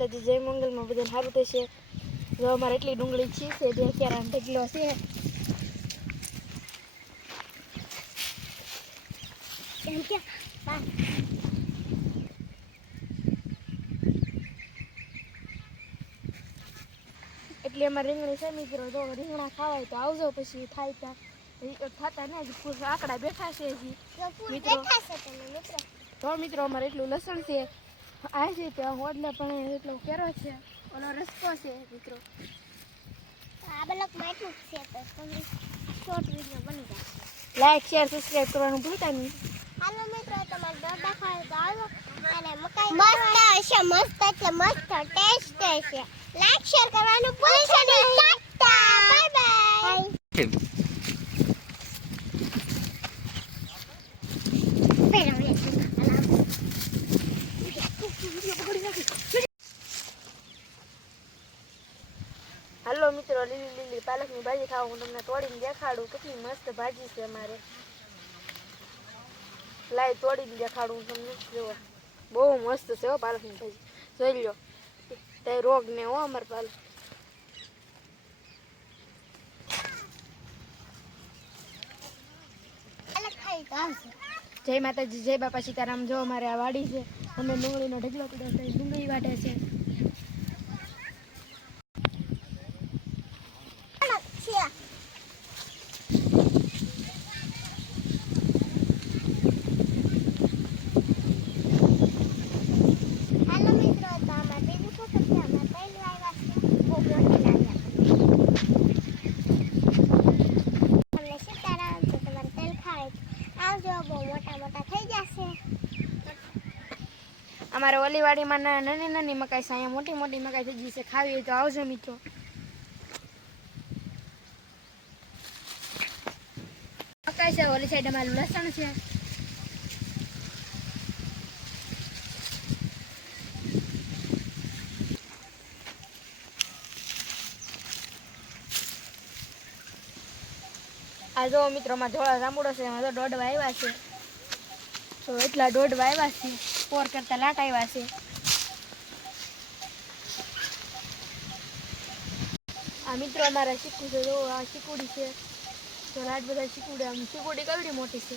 માતાજી, જય મંગલમાં બધાને સારું થશે. જો અમારે એટલી ડુંગળી છે 2 ક્યારા ઢગલો છે. એટલે અમારે રીંગણી છે મિત્રો. જો રીંગણા ખાવાય તો આવજો, પછી થાય ત્યાં થતા ને આંકડા બેઠા છે હજી મિત્રો. તો મિત્રો અમારે એટલું લસણ છે આ છે ત્યાં હોડલે પણ એટલો કેરો છે, ઓલો રસ્તો છે મિત્રો. આ બ્લોગમાં એટલું જ છે, તો તમને શોર્ટ વિડીયો બની જશે. લાઈક શેર સબસ્ક્રાઇબ કરવાનું ભૂલતા નહીં. હાલો મિત્રો, તમારે ડોડા ખાય તો આવો, અને મકાઈ મસ્ત હશે, મસ્ત એટલે મસ્ત ટેસ્ટ હશે. લાઈક શેર કરવાનું ભૂલશો નહીં. Tata, bye bye. હાલો મિત્રો, લીલી લીલી પાલકની ભાજી ખાવા હું તમને તોડીને દેખાડું. કેટલી મસ્ત ભાજી છે અમારે. લાઈ તોડીને દેખાડું તમને. જુઓ બહુ મસ્ત છે હો પાલકની ભાજી. જોઈ લો તે રોગ ને હો અમારે પાલક. જય માતાજી, જય બાપા સીતારામ. જો અમારે આ વાડી છે, અમે ડુંગળીનો ઢગલો પીડ્યો છે, ડુંગળી વાટે છે. અમારે ઓલી વાડીમાં નાની નાની મકાઈ છે, અહીંયા મોટી મોટી મકાઈ થઈ ગઈ છે. ખાવી હોય તો આવજો મિત્રો. મકાઈ છે, ઓલી સાઈડ અમારું લસણ છે. આ જો મિત્રો માં ધોળા જાંબુડો છે, એમાં તો દોડવા આવ્યા છે. તો એટલા દોડવા આવ્યા છે, પોર કરતા લાટ આવ્યા છે. આ મિત્રો અમારા ચીકુ છે, જો આ ચીકુડી છે. તો લાટ બધા ચીકુડી, આમ ચીકુડી કવડી મોટી છે.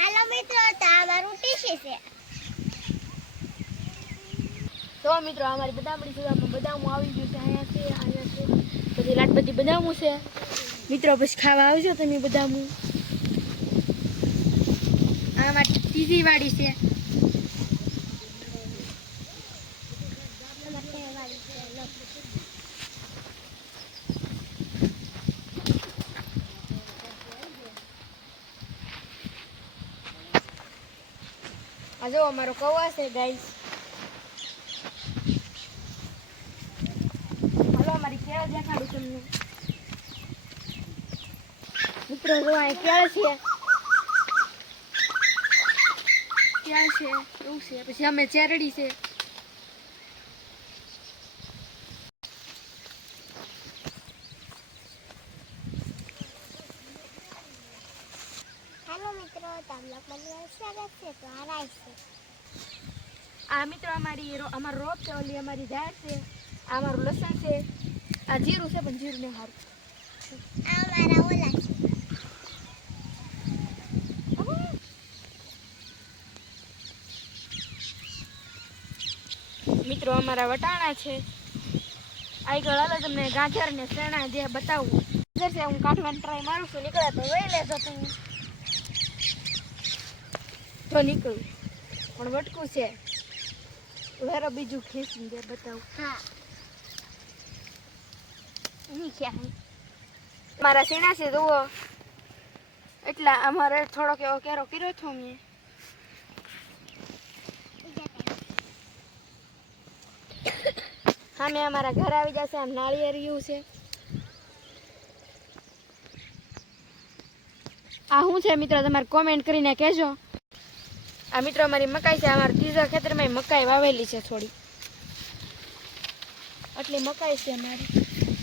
હાલો મિત્રો, તો અમારું ટીશી છે. તો મિત્રો અમારી બદામડી સુધામાં બદામું આવી ગયું છે. અહીંયા છે બધી લાટ બધી બદામું છે મિત્રો. પછી ખાવા આવજો તમે બદામું. આમાં ત્રીજી વાડી છે. આ જો અમારો કૌવા છે ગાઈસ. કેળ દેખાડું તમને મિત્રો. જો અહીં કેળ છે, કેળ છે એવું છે. પછી અમે ચેરડી છે. હાલો મિત્રો, તમને સ્વાગત છે. તો આ રાઈસ છે. આ મિત્રો અમારો રોપ છે, ઓલી અમારી ઝાડ છે. આ અમારું લસણ છે. આ જીરું છે, પણ જીરું ને સારું. આ મારા ઓલા છે. મિત્રો અમારા વટાણા છે. આગળ હાલો તમને ગાજર ને ચણા જે બતાવું. ગાજર છે, હું કાઢવાની ટ્રાય મારું છું. નીકળે તો વહી લેજો તમે. તો નીકળું પણ વટકું છે. વેરો બીજું ખેંચીને જે બતાવું. હા, મારા સીણા છે જુઓ. એટલા અમારે થોડોક એવો કેરો કર્યો છો મેં. હા, મેં અમારા ઘર આવી જશે. આમ નાળિયેરિયું છે. આ શું છે મિત્રો, તમારે કોમેન્ટ કરીને કહેજો. આ મિત્રો અમારી મકાઈ છે. અમારા ત્રીજા ખેતરમાં મકાઈ વાવેલી છે. થોડી આટલી મકાઈ છે અમારી.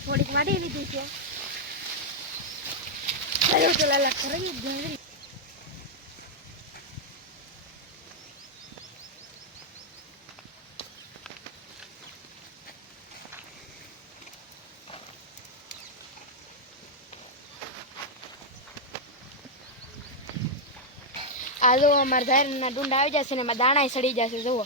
થોડીક વાડી લીધી છે. અરે તો લાલા કરે જંગલી આ જો અમારા ધારના ડુંડા આવી જશે ને એમાં દાણા સડી જશે જુઓ